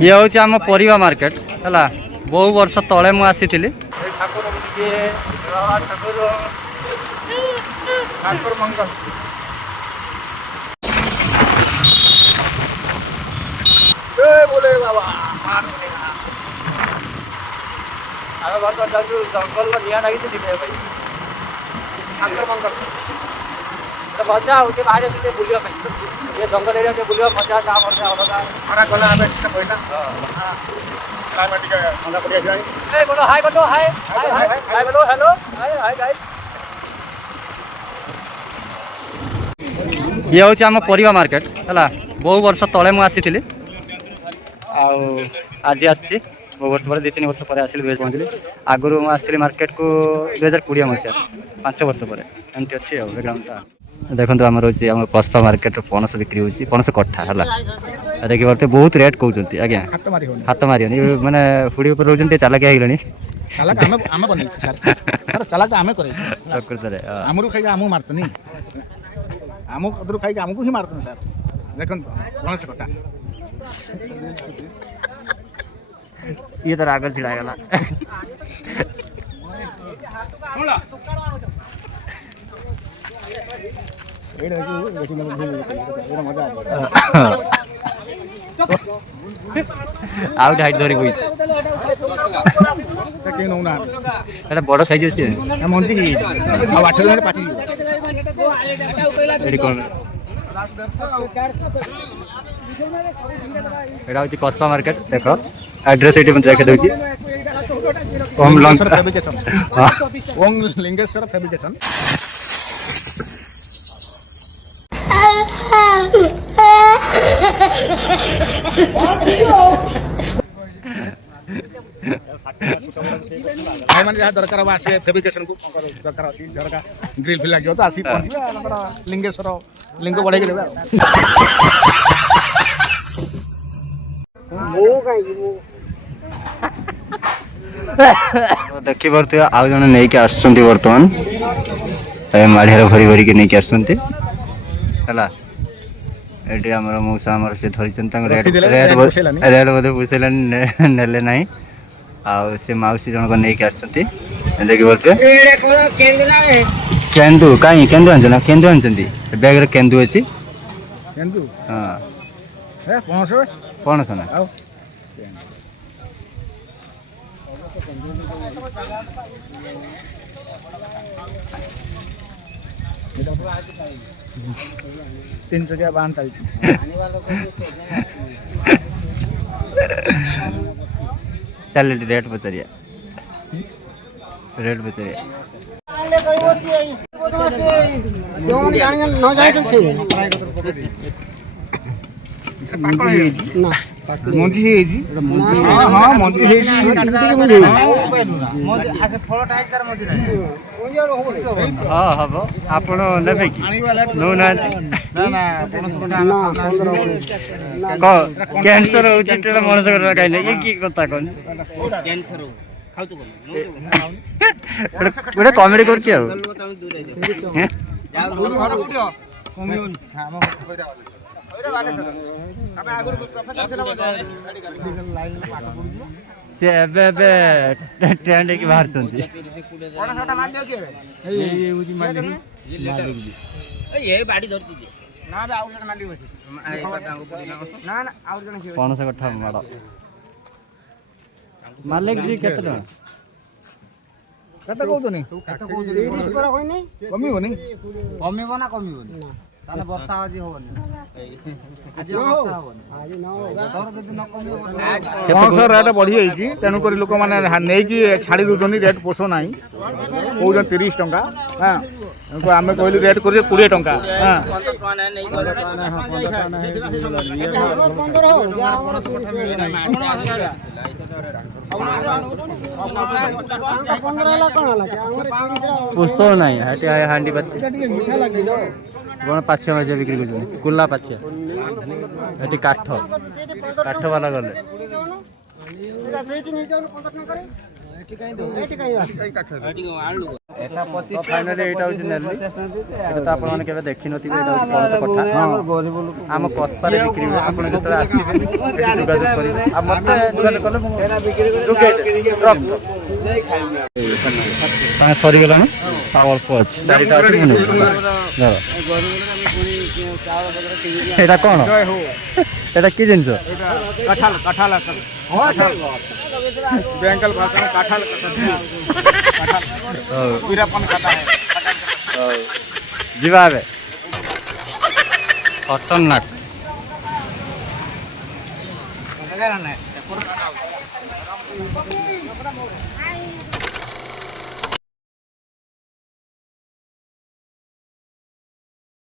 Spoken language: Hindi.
ये हूँ आम परिवा मार्केट है बहु वर्ष तले मु आसी जंगल निआ लगी मजा आगे बाहर बुलिया ये जंगल एरिया बुलिया मजा अलग हाय हेलो हाय गाइस ये हूँ आम परिवा मार्केट है बहु वर्ष तले मु आसी आज आसी बहु वर्ष पर 2-3 वर्ष पर आसिल पहुँचली आगुरी मुझे मार्केट को 2020 मसीहा 5 वर्ष पर एमती अच्छी बैकग्राउंडटा देखो आम रोचे आम कस्बा मार्केट पणस बिक्री होती पणस कट्ठा है देखिए बोलते बहुत रेट कहते आज्ञा हाथ मारे मैंने हुड़ी उपर रोज चालाकिया होगी ये तो आगे छिड़ागला आउट हाइट धरी बई एटा बड़ साइज अछि मंजी आ 8 हजार पाटी एडी कोन एटा होची कस्बा मार्केट देखो एड्रेस एटी देखे दउची ओम लॉन्च फैब्रिकेशन ओम लिंगेश्वर फैब्रिकेशन मैंने जहाँ दरकार हम आसे फेब्रिकेशन को दरकार अच्छी झरका ग्रिल फिल लगे तो आसी पहुँचे लिंगेश्वर लिंग बढ़े देवे देखी पारे आउ जन नहीं कि आसुँच बर्तमान माढ़िया भरी भरी के नहीं कि आसुँच एटी आमर मौसा आमर से धरी रेट बोधे पुषेला नेले ना आउ से मौसी जनक नहीं आसती देखी बोलते केन्दु कहीं केन्दु आन ना केन्दु आन बैग रे केन्दु अच्छी हाँ पणस ना तीन सौ क्या बांध चल रेट बतरिया रेट बतरिया मंजी हाँ मंजी हाँ हम आप ने कि नौ ना कैंसर हो मनुष्य कहीं कि कथा कौन गोटे कमेडी कर ट्रेंड की बाहर पणस कट्ठा माड़ मालिक जी केते वर्षा आज रेट बढ़ी जाइए तेणुक लोक मैंने नहीं छाड़ी दूसरी रेट पोष ना कौन 30 टंका हाँ आम कहलु रेट कर 20 टंका पोष ना हांडी पाची कौन पाछिया माछिया बिक्री कर कुला पाछिया ये काठ काठ वाला गले फाइनाली एटा होची नेली एटा तो आपण माने केबे देखि नथि एटा होची पणस कथा आम कस्पारे बिक्री हुए आपण जतरा आसीबे एठी जोगाजोग करिवे आ मते जोगाजोग करले मु जोगे ड्रॉप ताने सरी गेला ना अल्प अछि चारिटा अछि मुने एटा कोन एटा की जिंस कठाल बेंगल भाषा में कठाल वीरापन खाता है जीवा बे खतरनाक